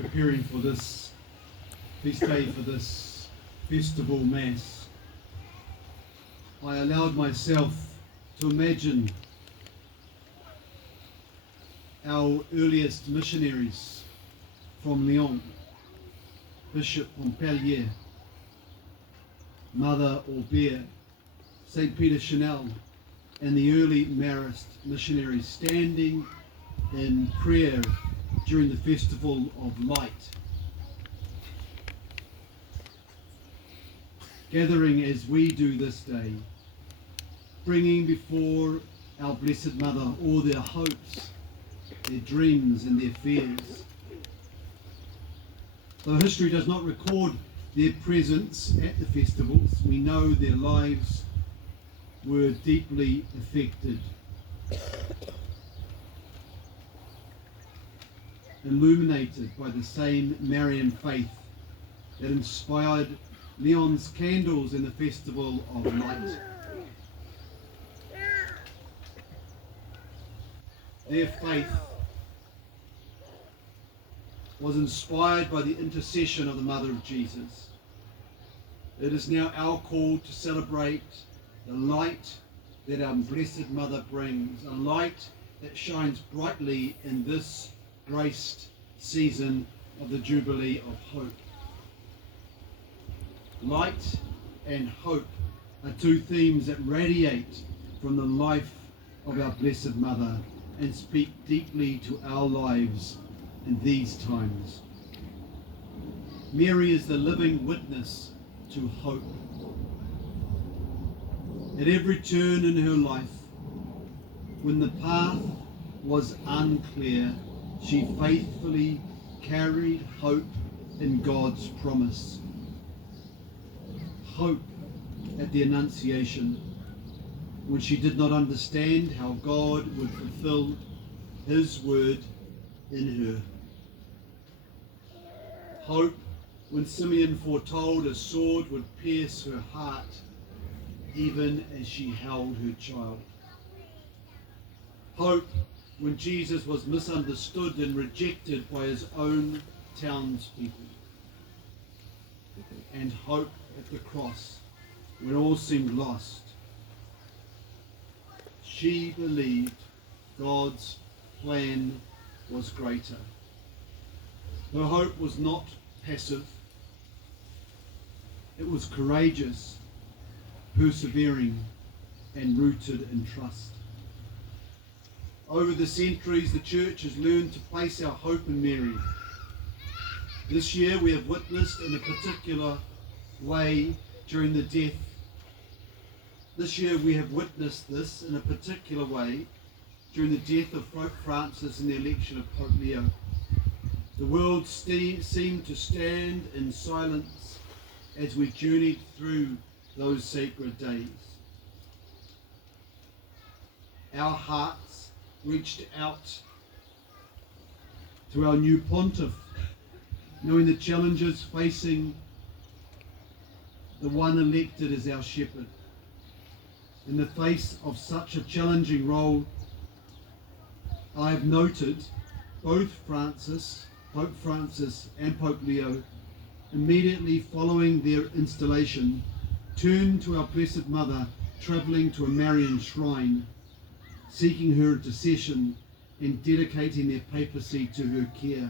preparing for this feast day, for this festival mass, I allowed myself to imagine our earliest missionaries from Lyon, Bishop Montpellier, Mother Aubert, St. Peter Chanel, and the early Marist missionaries standing in prayer during the Festival of Light, gathering as we do this day, bringing before our Blessed Mother all their hopes, their dreams and their fears. Though history does not record their presence at the festivals, we know their lives were deeply affected, illuminated by the same Marian faith that inspired Lyon's candles in the Festival of Light. Their faith was inspired by the intercession of the Mother of Jesus. It is now our call to celebrate the light that our Blessed Mother brings, a light that shines brightly in this graced season of the Jubilee of Hope. Light and hope are two themes that radiate from the life of our Blessed Mother and speak deeply to our lives in these times. Mary is the living witness to hope. At every turn in her life, when the path was unclear, she faithfully carried hope in God's promise. Hope at the Annunciation, when she did not understand how God would fulfill His word in her. Hope when Simeon foretold a sword would pierce her heart, even as she held her child. Hope when Jesus was misunderstood and rejected by his own townspeople. And hope at the cross when all seemed lost. She believed God's plan was greater. Her hope was not passive. It was courageous, persevering, and rooted in trust. Over the centuries, the Church has learned to place our hope in Mary. This year we have witnessed in a particular way during the death. This year we have witnessed this in a particular way during the death of Pope Francis and the election of Pope Leo. The world seemed to stand in silence as we journeyed through those sacred days. Our hearts reached out to our new pontiff, knowing the challenges facing the one elected as our shepherd. In the face of such a challenging role, I have noted both Pope Francis and Pope Leo, immediately following their installation, turned to our Blessed Mother, travelling to a Marian shrine, seeking her intercession and dedicating their papacy to her care.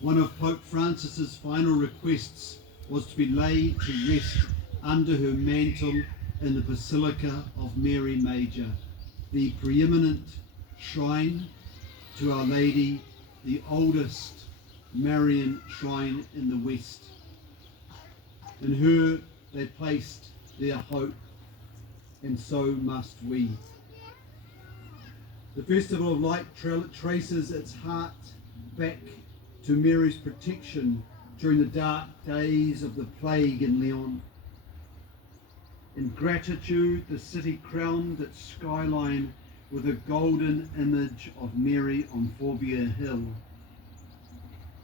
One of Pope Francis's final requests was to be laid to rest under her mantle in the Basilica of Mary Major, the preeminent shrine to Our Lady, the oldest Marian shrine in the West. In her they placed their hope, and so must we. The Festival of Light traces its heart back to Mary's protection during the dark days of the plague in Lyon. In gratitude, the city crowned its skyline with a golden image of Mary on Fourvière Hill.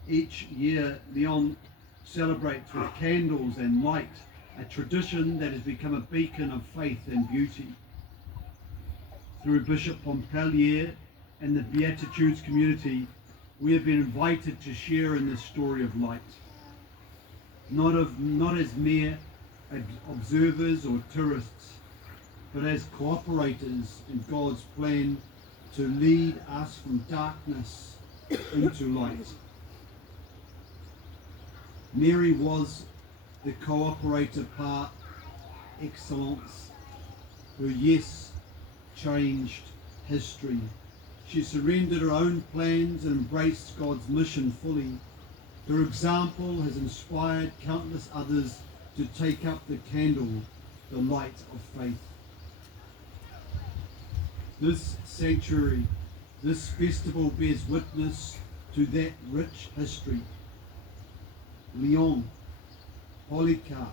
Each year, Lyon celebrates with candles and light, a tradition that has become a beacon of faith and beauty. Through Bishop Montpellier and the Beatitudes community, we have been invited to share in this story of light, not as mere observers or tourists, but as cooperators in God's plan to lead us from darkness into light. Mary was the cooperator par excellence. Her yes changed history. She surrendered her own plans and embraced God's mission fully. Her example has inspired countless others to take up the candle, the light of faith. This sanctuary, this festival bears witness to that rich history. Leon, Polycarp,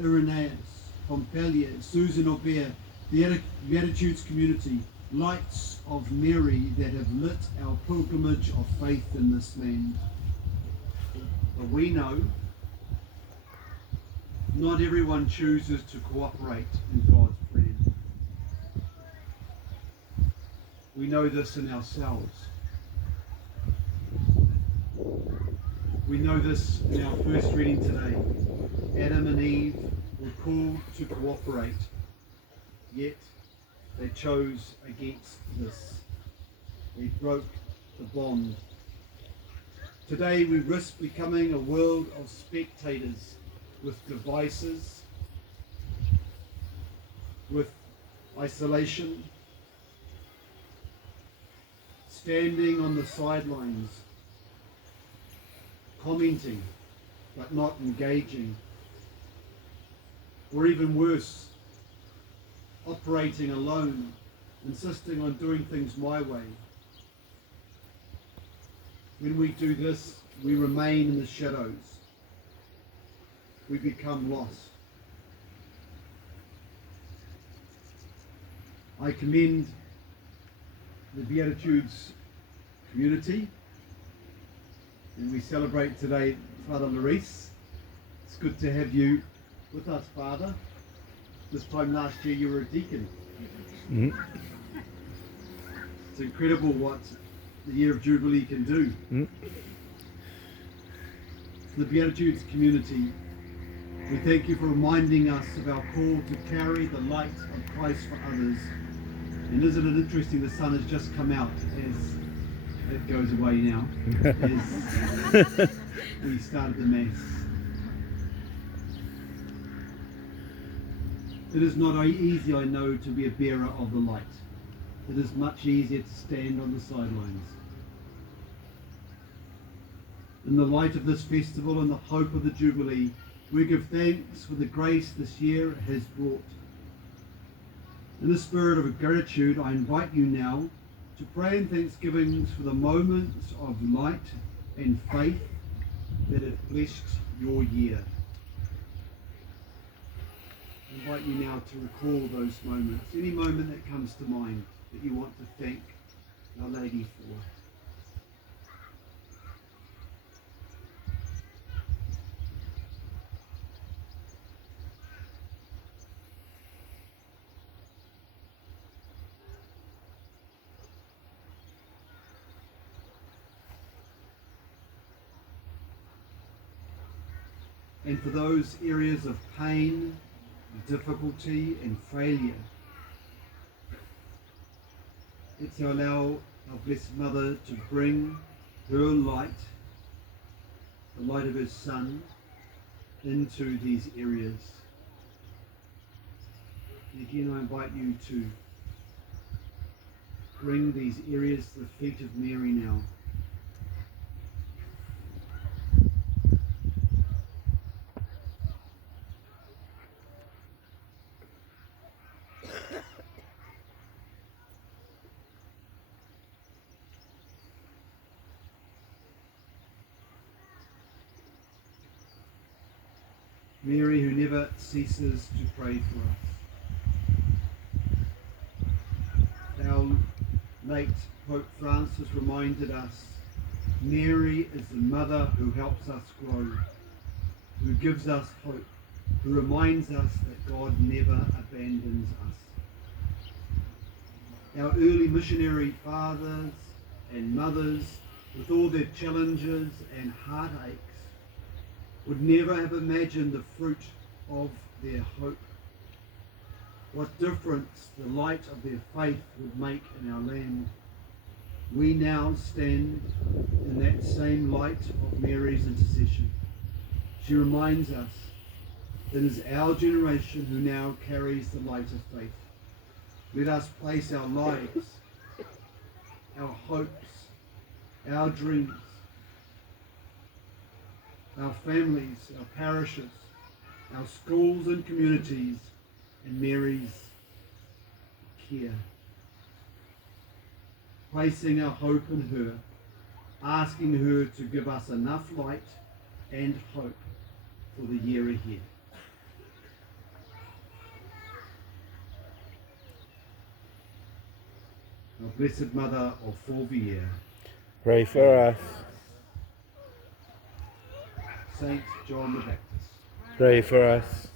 Irenaeus, Pompelia, Susan Aubert, the Beatitudes community, lights of Mary that have lit our pilgrimage of faith in this land. But we know not everyone chooses to cooperate in God's plan. We know this in ourselves. We know this in our first reading today. Adam and Eve were called to cooperate, yet they chose against this. They broke the bond. Today we risk becoming a world of spectators with devices, with isolation, standing on the sidelines, commenting but not engaging, or even worse, operating alone, insisting on doing things my way. When we do this, we remain in the shadows. We become lost. I commend the Beatitudes community, and we celebrate today Father Larice. It's good to have you with us, Father. This time last year you were a deacon. Mm-hmm. It's incredible what the year of Jubilee can do. Mm-hmm. The Beatitudes community, we thank you for reminding us of our call to carry the light of Christ for others. And isn't it interesting, the sun has just come out as it goes away now, as we started the Mass. It is not easy, I know, to be a bearer of the light. It is much easier to stand on the sidelines. In the light of this festival and the hope of the Jubilee, we give thanks for the grace this year has brought. In the spirit of gratitude, I invite you now to pray in thanksgivings for the moments of light and faith that have blessed your year. I invite you now to recall those moments, any moment that comes to mind that you want to thank Our Lady for. And for those areas of pain, difficulty and failure, let's allow our Blessed Mother to bring her light, the light of her Son, into these areas. And again, I invite you to bring these areas to the feet of Mary now. Mary, who never ceases to pray for us. Our late Pope Francis reminded us, Mary is the mother who helps us grow, who gives us hope, who reminds us that God never abandons us. Our early missionary fathers and mothers with all their challenges and heartaches, would never have imagined the fruit of their hope. What difference the light of their faith would make in our land. We now stand in that same light of Mary's intercession. She reminds us that it is our generation who now carries the light of faith. Let us place our lives, our hopes, our dreams, our families, our parishes, our schools and communities in Mary's care. Placing our hope in her, asking her to give us enough light and hope for the year ahead. Our Blessed Mother of Fourvière, Pray for us. Saint John the Baptist, Pray for us.